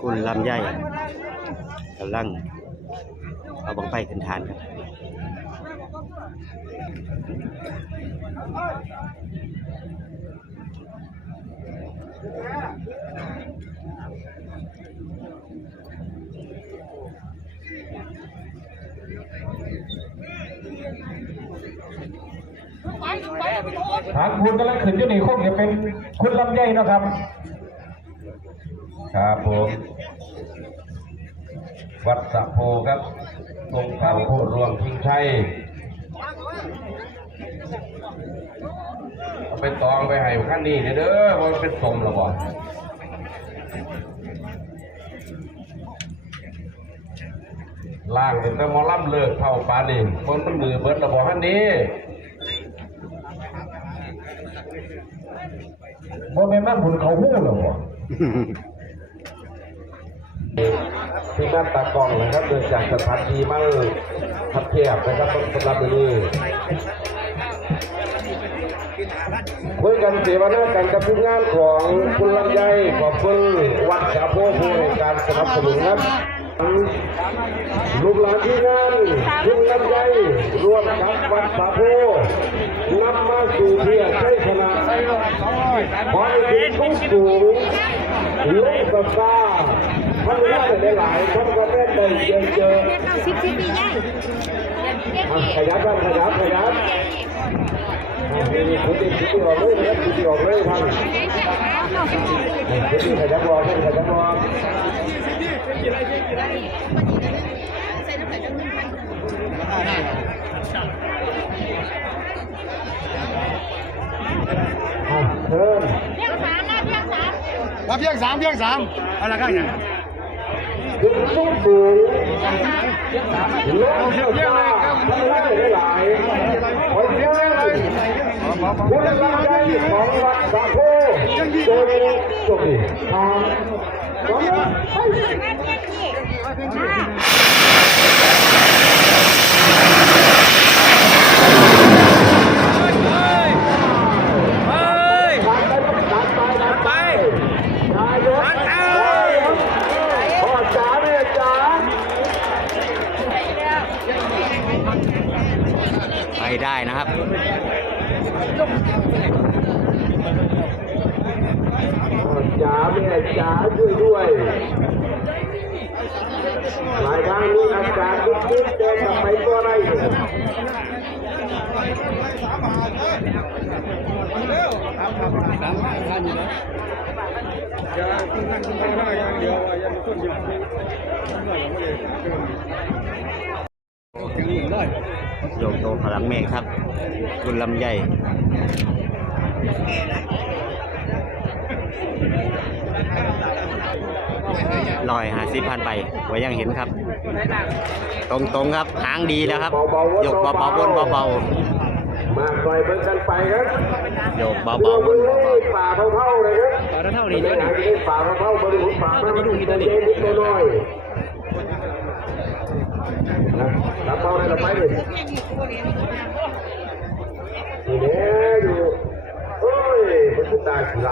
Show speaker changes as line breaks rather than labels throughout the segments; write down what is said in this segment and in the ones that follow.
คุณลำไยกำลังเอาบังไฟขึ้นฐานครับ
ทางคุณกำลังขึ้นอยู่นี่คงจะเป็นคุณลำไยเนาะครับ ครับผมวัดสะโพครับตรงข้ามโพรวงพิงชัยเอาไปตองไปให้ขั้นนี้เด้อเด้อว่ามันเป็นสมหรอเปล่าล่างเป็นแต่มอลำเลิกเท่าปานี่คนมันมือเบิดระบอกขั้นนี้บ่แม่นมันบุญเขาหู้หรอบ่ ที่การตากล้องนะครับเดินจากสถานที่มั่งทับเทียบนะครับสำหรับวันนี้คุยกันเสวนากันกับทีมงานของคุณลำไยขอบคุณวัดสาโพผู้ในการสนับสนุนครับลูกหลานที่งานคุณลำไยร่วมกับวัดสาโพนำมาสู่เพียรใช้ชนะขอให้ถึงทุกสูงลุกกับฟ้า ท่านว่าได้หลายท่านก็แม่ได้เจอเจอ
เก้าสิบสิบปีย่าง
อะขยับบ้างขยับขยับอะนี่นี่คุณติดคุณติดออกเลยนะครับคุณติดออกเลยท่านคุณติดขยับรอท่านขยับรออะเชิญ
เพียงสามนะเพียงสาม
มาเพียงสามเพียงสามเอาละกันเนี่ย
ขึ้นสูงสูงลงเที่ยวเที่ยวเช่านว่ได้หลายขอเที่ยวเลยคุณกำลังใจของวัดสะโพโดยจบดีทางสองไป
แม่เพียงนี่
เฮ้ย
ดันไปดันไปดันไปนายกพ่อจ๋าแม่จ๋า
ไปได้นะครับ
จ๋าแม่จ๋าช่วยด้วยรายการนี้อาการนิดๆเดินกลับไปตัวไร
โยกโตพลังเมฆครับคุณลำไยลอยหาสิพันไปไว้ยังเห็นครับ ตรงๆครับหางดีแล้วครับยกเบาๆบนเบา
มาปล่อยเบิ่งกันไปครับ
ๆโยกเบา
เบา
ๆบนเบา
ป่าเท่าๆเลยครับ
ต่อเท่า
ไม่
นี้
ได้
เยอะ
หาที่ป่าเท่าๆบริหุป่ามันดูตัวเล็กนิดตัวน้อย นะรับเบาได้ละไปเลยนี่แน่อยู่โอ้ยมันคือตาขี้ไหล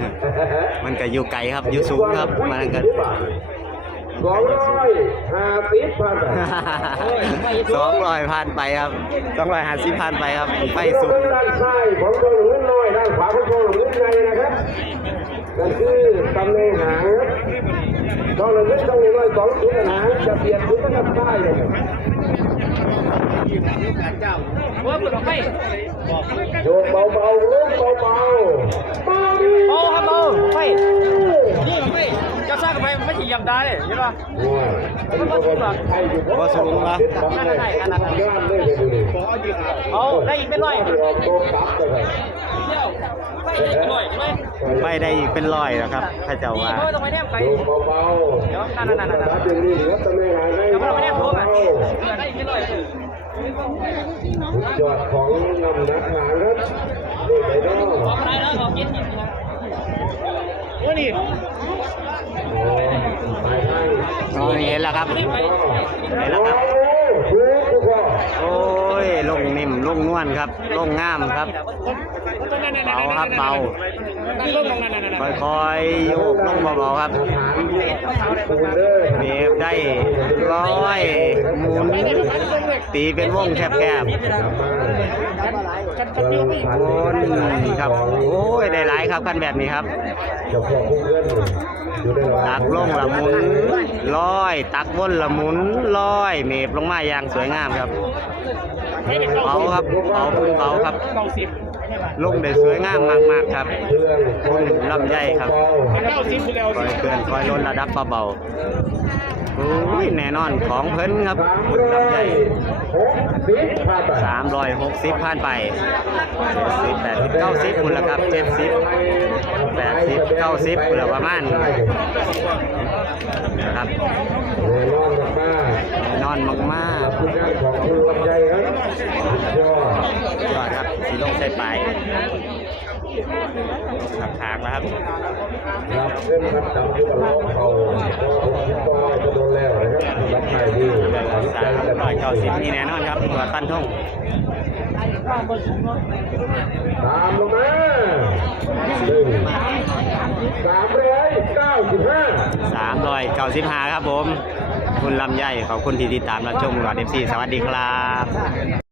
ๆมันก็อยู่ไกลครับอยู่สูงครับมันก็
สองร้อยห้าสิบพัน
สองร้อยพันไปครับสองร้อยห้าสิบพันไปครับไฟสูง
ด้านซ้ายของตัวหนึ่งน้อยด้านขวาของตัวหนึ่งใหญ่นะครับก็คือตำแหน่งหางครับตัวหนึ่งต้องน้อยสองตัวหางจะเปลี่ยนคุณต้องกับซ้ายเลยครับ
ว่าบุญออกไป
โยกเบาๆลงเบาๆเบาดี
เบาครับเบาไปนี่ออกไปจะสร้างกันไปไม่ใช่ยำได้เลยใช่ป่ะ
มันก็สูงหรอ
บ่สูงวะ
นั่นนั่นนั่นนั่นนั่น เลยดูดิ
เอาได้อีกเป็นร้อย
ออกตัวกลับเลย
หน่อยไหม
ไปได้อีกเป็นร้อยแล้วครับถ้าเจ้า
นี่
ว่า
เขาต้องไปแนมไป
โยกเบาๆ
เดี๋ยวนั่นนั่นนั่นนั่น
รับอย่างนี้ครับตำแหน่งหางให้
เดี๋ยวเราไปแนมโทร
เบา
กันได้อีกเป็นร้อย
สุดยอดของนำนักหางครับนี่ไปเนาะ
ออกได้แล้วออกเย็นเย็นนะโอ้นี่
โอ้ไปให้
อ๋อเห็นแล้วครับ
โอ้
เห็นแล้วครับ
โหถูกทุกคน
โอ้ ยลงนิ่มลงนวลครับลงงามครับเบาครับเบาค่อยๆโยกลงเบาๆครับ
ปูนเบี
บได้ร้อยหมุนตีเป็นวงแคบๆ วนครับ โอ้ยได้หลายครับกันแบบนี้ครับ
เจ้าของผู้เงินอยู่ใน
ตักลงละหมุนร้อย ตักวนละหมุนร้อยเมฟลงมาอย่างสวยงามครับเบาครับเบาพื้นเบาครับ
เก้าสิบ
ลงได้สวยงามมากๆครับ
เครื่อง
คุณลำไยครับ
เก้าสิบไปแล้ว
คอยเตือนคอยลดระดับเบาๆ โอ้ยแน่นอนของเพิ่นครับ
สาม
คุณ
ร้อ
ลำไย
ยหกสิบผ่
สามร้อยหกสิบผ่านไปเจ็ดสิบแปดสิบเก้าสิบคุณละครับเจ็ดสิบแปดสิบเก้าสิบคุณละประมาณนะครับ
แน่นอนมาก
นอนมาก
ๆคุณงานของคุณลำไยครับสุดยอด
ๆยอดครับสีลงใส่ปลายขับทางแล้วครับ ร้อยเก้าสิบนี่แน่นอนครับตัวตั้นทุ่ง
ตามลงมาหนึ่งสามร้อยเก้าสิบห้า
สามร้อยเก้าสิบห้าครับผม คุณลำไยขอบคุณที่ติดตามรับชมหลอดเอฟซีสวัสดีครับ